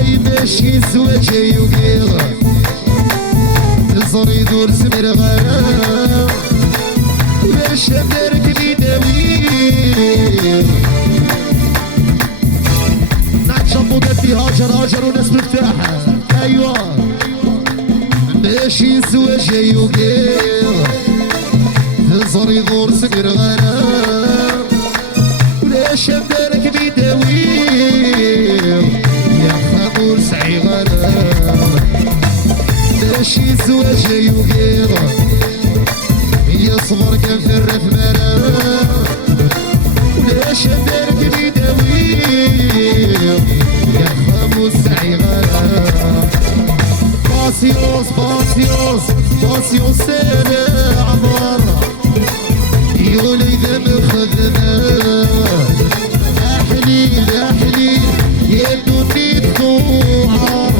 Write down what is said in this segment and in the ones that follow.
اي ماشي زواج يوقيغ الزري دور سمر غرام باش دارك بيداويغ نعجب وقتي هاجر وناس مرتاحة ايوا ماشي زواج يوقيغ الزري دور سمر غرام ولاش دارك بيداويغ يا خمور سعي غرام ماشي زواج يوقيغ يا صبر كان في الرف مرام ولاش دارك بيداويغ يا خمور سعي غرام باسيوس سنة عمر يقول إذا مخذنا أحليل يدوني الضوعر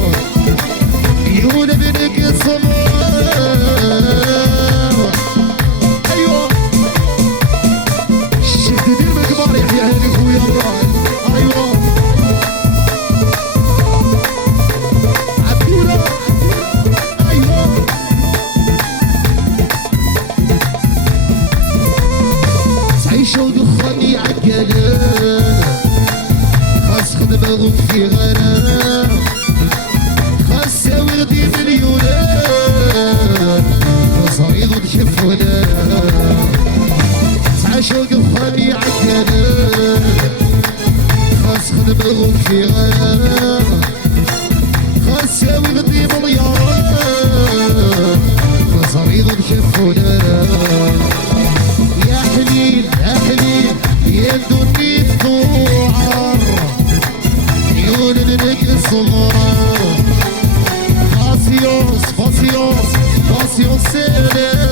يقول ابنك الصبر أيوة شفت دير كبار يا هاني خويا الراي أيوة عبدونا أيوة عيشة ودخاني عالكلام خاص خدمة غوك في غرام خاص ساوي غدي مليونات صعيد ودشفونا عيشة ودخاني عالكلام خاص خدمة غوك في غرام خاص ساوي غدي مليارات صعيد ودشفونا يا حليل يدوني الضوعر عيون منك الصغار باسيوس سنة